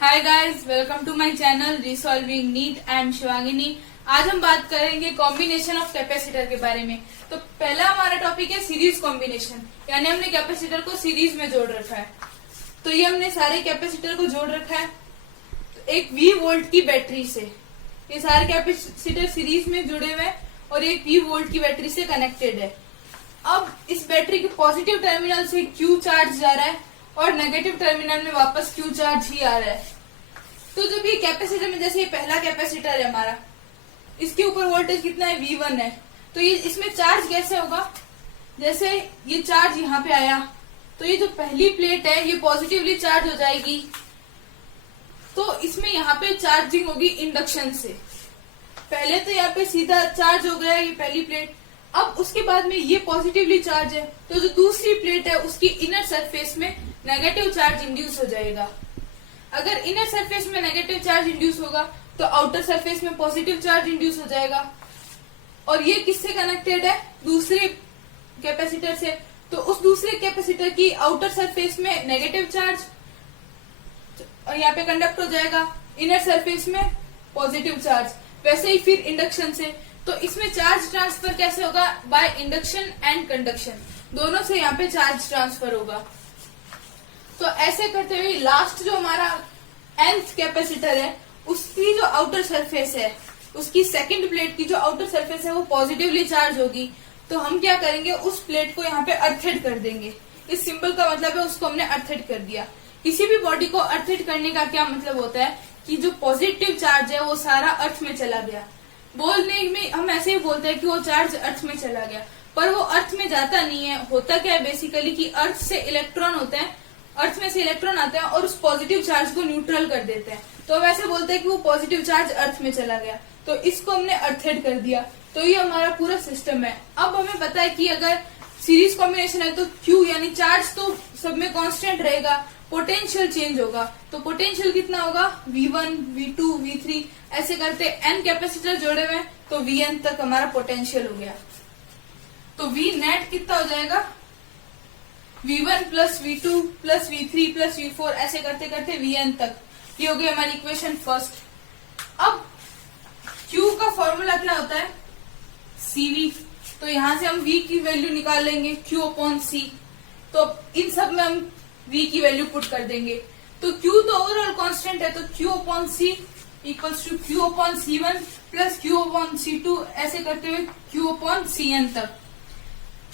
Hi guys, welcome to my channel resolving NEET and Shivangini. आज हम बात करेंगे कॉम्बिनेशन ऑफ कैपेसिटर के बारे में। तो पहला हमारा टॉपिक है सीरीज कॉम्बिनेशन, यानी हमने कैपेसिटर को सीरीज में जोड़ रखा है। तो ये हमने सारे कैपेसिटर को जोड़ रखा है तो एक V वोल्ट की बैटरी से। ये सारे कैपेसिटर सीरीज में जुड़े हुए हैं और एक V वोल्ट की बैटरी से कनेक्टेड है। अब इस बैटरी के पॉजिटिव टर्मिनल से Q चार्ज जा रहा है और नेगेटिव टर्मिनल में वापस Q चार्ज ही आ रहा है। तो जब ये कैपेसिटर में, जैसे ये पहला कैपेसिटर है हमारा, इसके ऊपर वोल्टेज कितना है, V1 है। तो ये इसमें चार्ज कैसे होगा, जैसे ये चार्ज यहाँ पे आया तो ये जो पहली प्लेट है ये पॉजिटिवली चार्ज हो जाएगी, तो इसमें यहाँ पे चार्जिंग होगी इंडक्शन से। पहले तो यहाँ पे सीधा चार्ज हो गया ये पहली प्लेट। अब उसके बाद में ये पॉजिटिवली चार्ज है तो जो दूसरी प्लेट है उसकी इनर सरफेस में नेगेटिव चार्ज इंड्यूस हो जाएगा। अगर इनर सरफेस में नेगेटिव चार्ज इंड्यूस होगा तो आउटर सरफेस में पॉजिटिव चार्ज इंड्यूस हो जाएगा। और ये किससे कनेक्टेड है, दूसरे कैपेसिटर से। तो उस दूसरे कैपेसिटर की आउटर सरफेस में नेगेटिव चार्ज और यहाँ पे कंडक्ट हो जाएगा, इनर सरफेस में पॉजिटिव चार्ज। वैसे ही फिर इंडक्शन से, तो इसमें चार्ज ट्रांसफर कैसे होगा, बाय इंडक्शन एंड कंडक्शन, दोनों से यहाँ पे चार्ज ट्रांसफर होगा। तो ऐसे करते हुए लास्ट जो हमारा nth कैपेसिटर है उसकी जो आउटर सरफेस है, उसकी सेकंड प्लेट की जो आउटर सरफेस है वो पॉजिटिवली चार्ज होगी। तो हम क्या करेंगे, उस प्लेट को यहाँ पे अर्थेड कर देंगे। इस सिंबल का मतलब है उसको हमने अर्थेड कर दिया। किसी भी बॉडी को अर्थेड करने का क्या मतलब होता है कि जो पॉजिटिव चार्ज है वो सारा अर्थ में चला गया। बोलने में हम ऐसे ही बोलते हैं कि वो चार्ज अर्थ में चला गया, पर वो अर्थ में जाता नहीं है। होता क्या है बेसिकली कि अर्थ से इलेक्ट्रॉन होते हैं, अर्थ में से इलेक्ट्रॉन आते हैं और उस पॉजिटिव चार्ज को न्यूट्रल कर देते हैं। तो हम ऐसे बोलते हैं कि वो पॉजिटिव चार्ज अर्थ में चला गया, तो इसको हमने अर्थेड कर दिया। तो ये हमारा पूरा सिस्टम है। अब हमें पता है कि अगर सीरीज कॉम्बिनेशन है तो Q यानी चार्ज तो सब में कांस्टेंट रहेगा, पोटेंशियल चेंज होगा। तो पोटेंशियल कितना होगा, V1, V2, V3 ऐसे करते n कैपेसिटर जोड़े हुए तो Vn तक हमारा पोटेंशियल हो गया। तो V नेट कितना हो जाएगा, V1 plus V2 plus V3 plus V4 ऐसे करते करते Vn तक। ये हो गई हमारी इक्वेशन फर्स्ट। अब Q का फॉर्मूला क्या होता है, CV। तो यहां से हम V की वैल्यू निकाल लेंगे, Q अपॉन C। तो इन सब में हम V की वैल्यू पुट कर देंगे। तो Q तो ओवरऑल कांस्टेंट है, तो Q upon C equals to Q upon C1 plus Q upon C2 ऐसे करते हुए Q अपॉन Cn तक।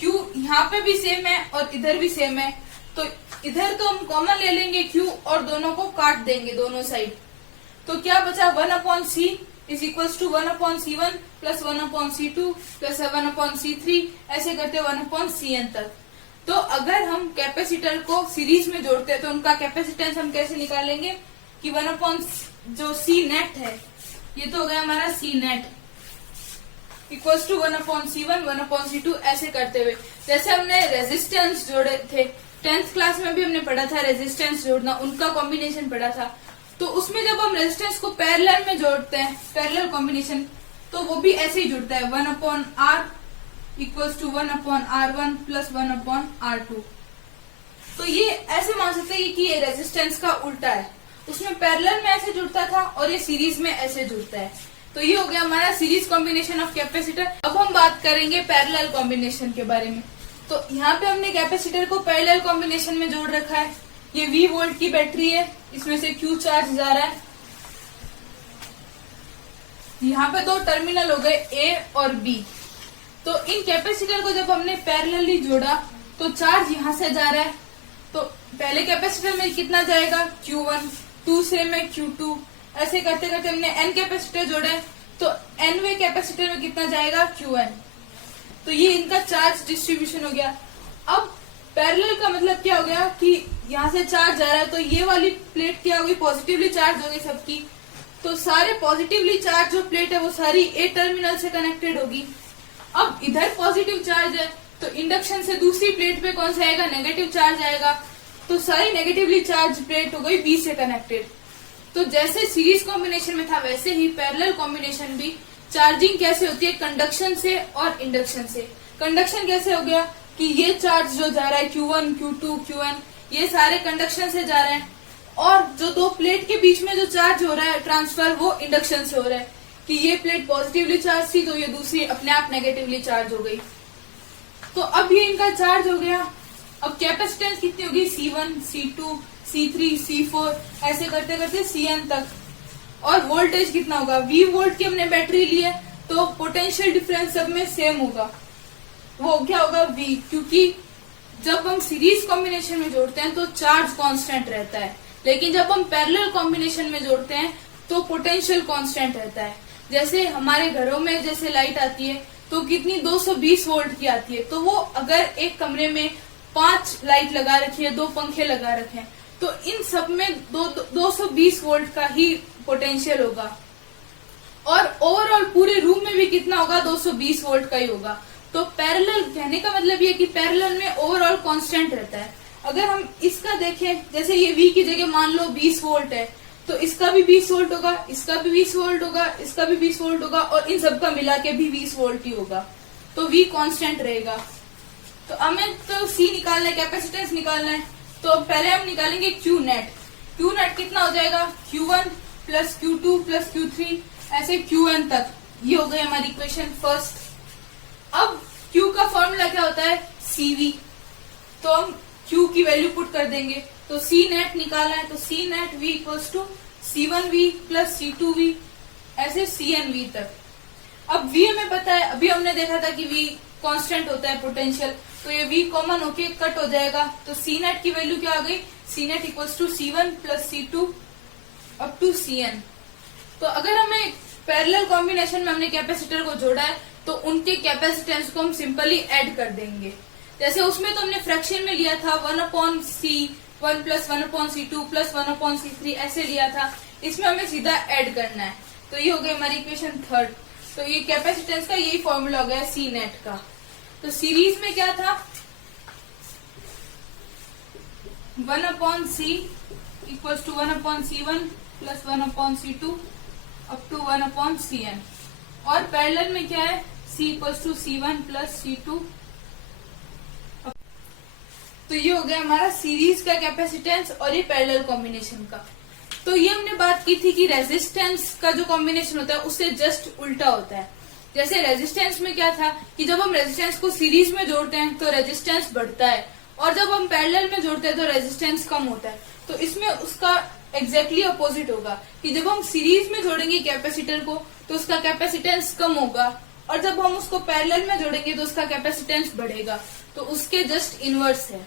Q यहाँ पे भी सेम है और इधर भी सेम है, तो इधर तो हम कॉमन ले लेंगे Q और दोनों को काट देंगे दोनों साइड। तो क्या बचा, 1 upon C is equals to 1 upon C1 plus 1 upon C2 plus 1 upon C3 ऐसे करते 1 अपॉन Cn तक। तो अगर हम कैपेसिटर को सीरीज में जोड़ते हैं तो उनका कैपेसिटेंस हम कैसे निकालेंगे कि 1 अपॉन जो C नेट है, ये तो हो गया हमारा C net equals to 1 upon C1 1 upon C2 ऐसे करते हुए। जैसे हमने रेजिस्टेंस जोड़े थे 10th क्लास में भी हमने पढ़ा था, रेजिस्टेंस जोड़ना, उनका कॉम्बिनेशन पढ़ा था। तो उसमें जब हम रेजिस्टेंस को पैरेलल में जोड़ते हैं, पैरेलल कॉम्बिनेशन, तो वो भी ऐसे ही जुड़ता है, 1 upon R equals to 1 upon R1 plus 1 upon R2। तो ये ऐसे मान सकते हैं कि ये रेजिस्टेंस का उल्टा है, उसमें पैरेलल में ऐसे जुड़ता था और ये सीरीज में ऐसे जुड़ता है। तो ये हो गया हमारा सीरीज कॉम्बिनेशन ऑफ कैपेसिटर। अब हम बात करेंगे पैरेलल कॉम्बिनेशन के बारे में। तो यहाँ पे हमने कैपेसिटर को पैरेलल कॉम्बिनेशन में जोड़ रखा है। ये V वोल्ट की बैटरी है, इसमें से Q चार्ज जा रहा है। यहाँ पे दो टर्मिनल हो गए A और B। तो इन कैपेसिटर को जब हमने पैरेलली जोड़ा तो चार्ज यहाँ से जा रहा है। तो पहले कैपेसिटर में कितना जाएगा, Q1, दूसरे में Q2 ऐसे करते करते हमने n कैपेसिटर जोड़े तो nवे कैपेसिटर में कितना जाएगा, Qn। तो ये इनका चार्ज डिस्ट्रीब्यूशन हो गया। अब पैरेलल का मतलब क्या हो गया कि यहाँ से चार्ज जा रहा है तो ये वाली प्लेट क्या होगी, पॉजिटिवली चार्ज होगी सबकी। तो सारे पॉजिटिवली चार्ज जो प्लेट है वो सारी A टर्मिनल से कनेक्टेड होगी। अब इधर पॉजिटिव चार्ज है तो इंडक्शन से दूसरी प्लेट पे कौन सा आएगा, नेगेटिव चार्ज आएगा। तो सारी नेगेटिवली चार्ज प्लेट हो गई B से कनेक्टेड। तो जैसे सीरीज कॉम्बिनेशन में था वैसे ही पैरेलल कॉम्बिनेशन भी चार्जिंग कैसे होती है, कंडक्शन से और इंडक्शन से। कंडक्शन कैसे हो गया कि ये चार्ज जो जा रहा है Q1, Q2, Qn, ये सारे कंडक्शन से जा रहे हैं और जो दो प्लेट के बीच में जो चार्ज हो रहा है ट्रांसफर, वो इंडक्शन से हो रहा है कि ये प्लेट पॉजिटिवली चार्ज थी तो ये दूसरी अपने आप नेगेटिवली चार्ज हो गई। तो अब ये इनका चार्ज हो गया। अब कैपेसिटेंस कितनी होगी, C1, C2, C3, C4 ऐसे करते करते Cn तक। और वोल्टेज कितना होगा, V वोल्ट की हमने बैटरी ली है तो पोटेंशियल डिफरेंस सब में सेम होगा, वो क्या होगा V, क्योंकि जब हम सीरीज कॉम्बिनेशन में जोड़ते हैं तो चार्ज कांस्टेंट रहता है, लेकिन जब हम पैरेलल कॉम्बिनेशन में जोड़ते हैं तो पोटेंशियल कांस्टेंट रहता है। जैसे हमारे घरों में जैसे लाइट आती है तो कितनी 220 वोल्ट की आती है, तो वो अगर एक कमरे में 5 लाइट लगा रखी है, 2 पंखे लगा रखे हैं, तो इन सब में 220 वोल्ट का ही पोटेंशियल होगा। और ओवरऑल पूरे रूम में भी कितना होगा, 220 वोल्ट का ही होगा। तो पैरेलल कहने का मतलब ये कि पैरेलल में ओवरऑल कांस्टेंट रहता है। अगर हम इसका देखें, जैसे ये V की जगह मान लो 20 वोल्ट है, तो इसका भी 20 वोल्ट होगा, इसका भी 20 वोल्ट होगा, इसका भी 20 वोल्ट होगा, और इन सबका मिला के भी 20 वोल्ट ही होगा, तो V कांस्टेंट रहेगा। तो हमें तो C निकालना है, कैपेसिटेंस निकालना है, तो पहले हम निकालेंगे Q नेट। Q नेट कितना हो जाएगा, Q1 plus Q2 plus Q3 ऐसे Qn तक। ये हो गई हमारी इक्वेशन फर्स्ट। अब Q का फॉर्मूला क्या होता है, CV, तो हम Q की वैल्यू पुट कर देंगे, तो C नेट निकाला है तो C net V equals to C1V plus C2V ऐसे CnV तक। अब V हमें पता है, अभी हमने देखा था कि V कांस्टेंट होता है पोटेंशियल, तो ये V कॉमन होके कट हो जाएगा, तो C नेट की वैल्यू क्या आ गई, C net equals to C1 plus C2 up to Cn। तो अगर हमें पैरेलल कॉम्बिनेशन में हमने कैपेसिटर को जोड़ा है तो उनके कैपेसिटेंस को हम सिंपली ऐड कर देंगे। जैसे उसमें तो हमने फ्रैक्शन में लिया था 1/C1 plus 1/C2 plus 1/C3 ऐसे लिया था, इसमें हमें सीधा ऐड करना है। तो ये हो गई हमारी इक्वेशन थर्ड। तो ये कैपेसिटेंस का यही फॉर्मूला हो गया C नेट का। तो सीरीज में क्या था, 1/C equals to 1/C1 plus 1/C2 up to 1/Cn, और पैरेलल में क्या है, C equals to C1 plus C2। तो ये हो गया हमारा सीरीज का कैपेसिटेंस और ये पैरेलल कॉम्बिनेशन का। तो ये हमने बात की थी कि रेजिस्टेंस का जो कॉम्बिनेशन होता है उससे जस्ट उल्टा होता है। जैसे रेजिस्टेंस में क्या था कि जब हम रेजिस्टेंस को सीरीज में जोड़ते हैं तो रेजिस्टेंस बढ़ता है, और जब हम पैरेलल में जोड़ते हैं तो रेजिस्टेंस कम होता है। तो इसमें उसका एग्जैक्टली अपोजिट होगा कि जब हम सीरीज में जोड़ेंगे कैपेसिटर को तो उसका कैपेसिटेंस कम होगा, और जब हम उसको पैरेलल में जोड़ेंगे तो उसका कैपेसिटेंस बढ़ेगा। तो उसके जस्ट इनवर्स है।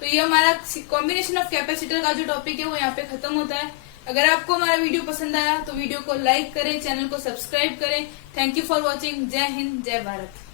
तो ये हमारा कॉम्बिनेशन ऑफ कैपेसिटर का जो टॉपिक है वो यहाँ पे खत्म होता है। अगर आपको हमारा वीडियो पसंद आया तो वीडियो को लाइक करें, चैनल को सब्सक्राइब करें। Thank you for watching. जय हिंद, जय भारत।